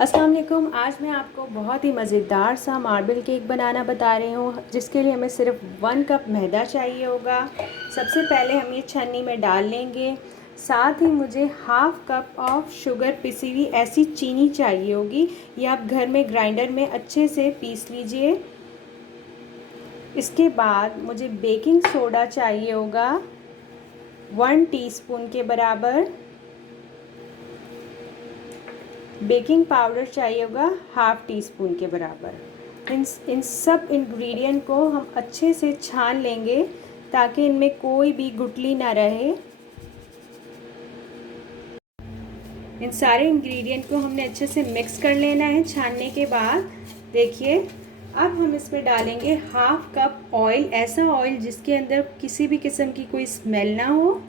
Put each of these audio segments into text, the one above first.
अस्सलाम वालेकुम। आज मैं आपको बहुत ही मज़ेदार सा मार्बल केक बनाना बता रही हूँ, जिसके लिए हमें सिर्फ 1 कप मैदा चाहिए होगा। सबसे पहले हम ये छन्नी में डाल लेंगे। साथ ही मुझे हाफ़ कप ऑफ शुगर, पिसी हुई ऐसी चीनी चाहिए होगी। ये आप घर में ग्राइंडर में अच्छे से पीस लीजिए। इसके बाद मुझे बेकिंग सोडा चाहिए होगा 1 टीस्पून के बराबर। बेकिंग पाउडर चाहिए होगा हाफ़ टी स्पून के बराबर। इन सब इंग्रेडिएंट को हम अच्छे से छान लेंगे ताकि इनमें कोई भी गुठली ना रहे। इन सारे इंग्रेडिएंट को हमने अच्छे से मिक्स कर लेना है। छानने के बाद देखिए, अब हम इसमें डालेंगे हाफ़ कप ऑयल, ऐसा ऑयल जिसके अंदर किसी भी किस्म की कोई स्मेल ना हो,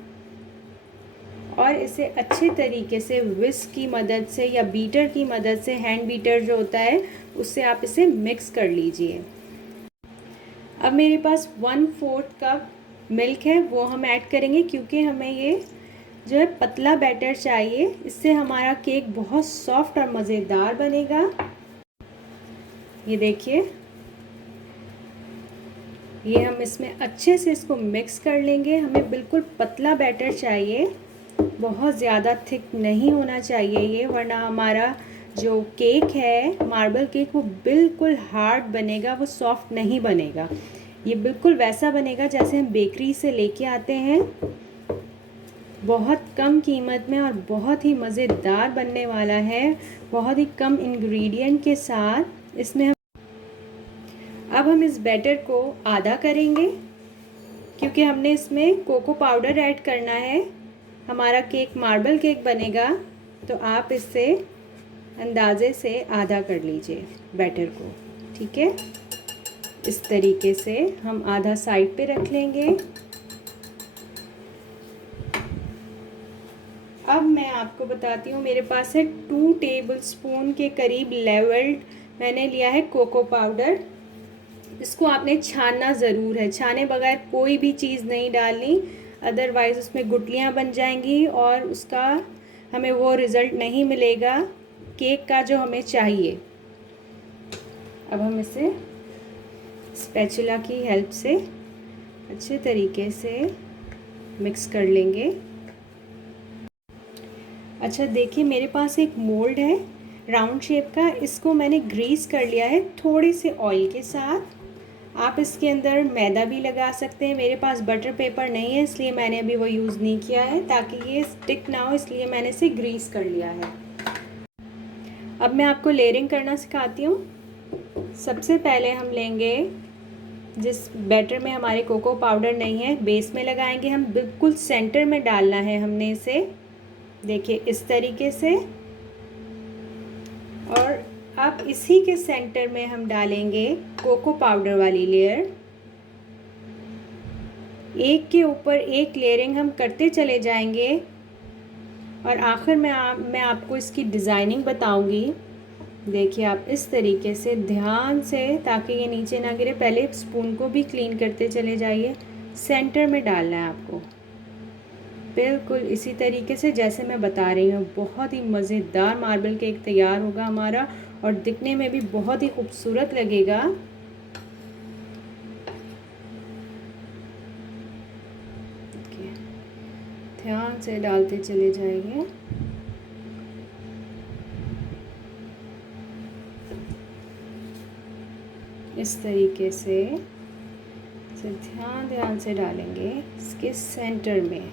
और इसे अच्छे तरीके से विस्क की मदद से या बीटर की मदद से, हैंड बीटर जो होता है उससे आप इसे मिक्स कर लीजिए। अब मेरे पास 1/4 कप मिल्क है, वो हम ऐड करेंगे क्योंकि हमें ये जो है पतला बैटर चाहिए। इससे हमारा केक बहुत सॉफ्ट और मज़ेदार बनेगा। ये देखिए, ये हम इसमें अच्छे से इसको मिक्स कर लेंगे। हमें बिल्कुल पतला बैटर चाहिए, बहुत ज़्यादा थिक नहीं होना चाहिए ये, वरना हमारा जो केक है मार्बल केक वो बिल्कुल हार्ड बनेगा, वो सॉफ्ट नहीं बनेगा। ये बिल्कुल वैसा बनेगा जैसे हम बेकरी से लेके आते हैं। बहुत कम कीमत में और बहुत ही मज़ेदार बनने वाला है, बहुत ही कम इंग्रेडिएंट के साथ। इसमें अब हम इस बैटर को आधा करेंगे क्योंकि हमने इसमें कोको पाउडर ऐड करना है। हमारा केक मार्बल केक बनेगा, तो आप इससे अंदाज़े से आधा कर लीजिए बैटर को, ठीक है। इस तरीके से हम आधा साइड पे रख लेंगे। अब मैं आपको बताती हूँ, मेरे पास है 2 टेबलस्पून के करीब लेवल्ड मैंने लिया है कोको पाउडर। इसको आपने छानना ज़रूर है, छाने बगैर कोई भी चीज़ नहीं डालनी, अदरवाइज़ उसमें गुठलियाँ बन जाएंगी और उसका हमें वो रिज़ल्ट नहीं मिलेगा केक का जो हमें चाहिए। अब हम इसे स्पैचुला की हेल्प से अच्छे तरीके से मिक्स कर लेंगे। अच्छा देखिए, मेरे पास एक मोल्ड है राउंड शेप का, इसको मैंने ग्रीस कर लिया है थोड़े से ऑयल के साथ। आप इसके अंदर मैदा भी लगा सकते हैं। मेरे पास बटर पेपर नहीं है, इसलिए मैंने अभी वो यूज़ नहीं किया है, ताकि ये स्टिक ना हो, इसलिए मैंने इसे ग्रीस कर लिया है। अब मैं आपको लेयरिंग करना सिखाती हूँ। सबसे पहले हम लेंगे, जिस बैटर में हमारे कोको पाउडर नहीं है, बेस में लगाएंगे हम, बिल्कुल सेंटर में डालना है हमने इसे, देखिए इस तरीके से। और अब इसी के सेंटर में हम डालेंगे कोको पाउडर वाली लेयर। एक के ऊपर एक लेयरिंग हम करते चले जाएंगे और आखिर में मैं आपको इसकी डिज़ाइनिंग बताऊंगी। देखिए आप इस तरीके से ध्यान से, ताकि ये नीचे ना गिरे, पहले स्पून को भी क्लीन करते चले जाइए। सेंटर में डालना है आपको, बिल्कुल इसी तरीके से जैसे मैं बता रही हूँ। बहुत ही मज़ेदार मार्बल केक तैयार होगा हमारा, और दिखने में भी बहुत ही खूबसूरत लगेगा। ध्यान से डालते चले जाएंगे। इस तरीके से ध्यान से डालेंगे इसके सेंटर में,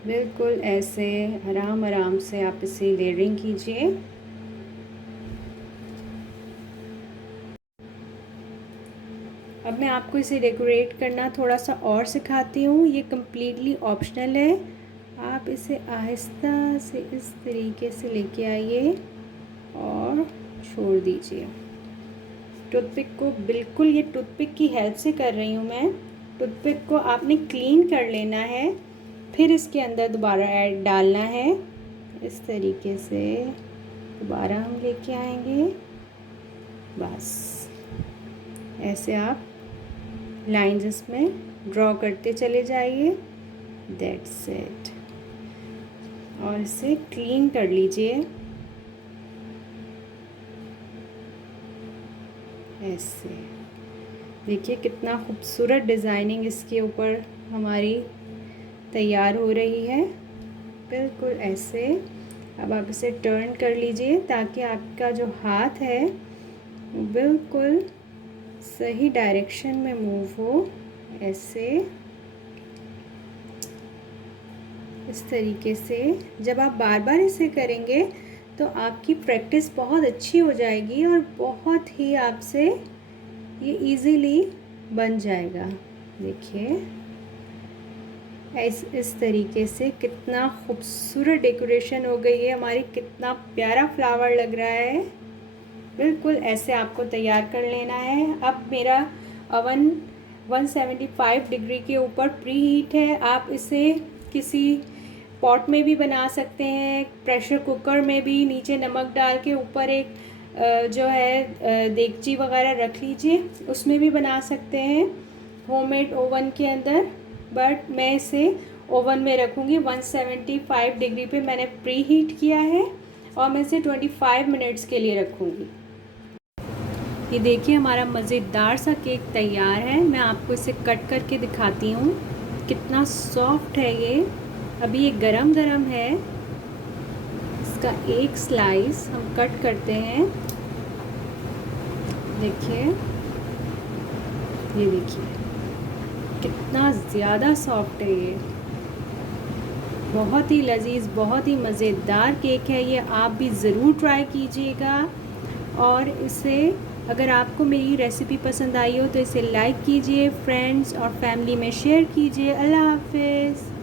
बिल्कुल ऐसे आराम आराम से आप इसे लेयरिंग कीजिए। अब मैं आपको इसे डेकोरेट करना थोड़ा सा और सिखाती हूँ। ये कम्प्लीटली ऑप्शनल है, आप इसे आहिस्ता से इस तरीके से लेके आइए और छोड़ दीजिए। टूथपिक को बिल्कुल, ये टूथपिक की हेल्प से कर रही हूँ मैं। टूथपिक को आपने क्लीन कर लेना है, फिर इसके अंदर दोबारा ऐड डालना है। इस तरीके से दोबारा हम लेके आएंगे। बस ऐसे आप लाइंस इसमें ड्रॉ करते चले जाइए। That's it. और इसे क्लीन कर लीजिए ऐसे। देखिए कितना खूबसूरत डिज़ाइनिंग इसके ऊपर हमारी तैयार हो रही है, बिल्कुल ऐसे। अब आप इसे टर्न कर लीजिए ताकि आपका जो हाथ है बिल्कुल सही डायरेक्शन में मूव हो, ऐसे इस तरीके से। जब आप बार बार इसे करेंगे तो आपकी प्रैक्टिस बहुत अच्छी हो जाएगी और बहुत ही आपसे ये इजीली बन जाएगा। देखिए इस तरीके से कितना खूबसूरत डेकोरेशन हो गई है हमारी, कितना प्यारा फ्लावर लग रहा है। बिल्कुल ऐसे आपको तैयार कर लेना है। अब मेरा अवन 175 डिग्री के ऊपर प्री हीट है। आप इसे किसी पॉट में भी बना सकते हैं, प्रेशर कुकर में भी। नीचे नमक डाल के ऊपर एक जो है देगची वगैरह रख लीजिए, उसमें भी बना सकते हैं होममेड ओवन के अंदर। बट मैं इसे ओवन में रखूँगी 175 डिग्री पे मैंने प्री हीट किया है और मैं इसे 25 मिनट्स के लिए रखूँगी। ये देखिए हमारा मज़ेदार सा केक तैयार है। मैं आपको इसे कट करके दिखाती हूँ, कितना सॉफ्ट है ये। अभी ये गरम गरम है। इसका एक स्लाइस हम कट करते हैं। देखिए, ये देखिए कितना ज़्यादा सॉफ्ट है ये। बहुत ही लजीज, बहुत ही मज़ेदार केक है ये। आप भी ज़रूर ट्राई कीजिएगा। और इसे अगर आपको मेरी रेसिपी पसंद आई हो तो इसे लाइक कीजिए, फ्रेंड्स और फैमिली में शेयर कीजिए। अल्लाह हाफ़िज़।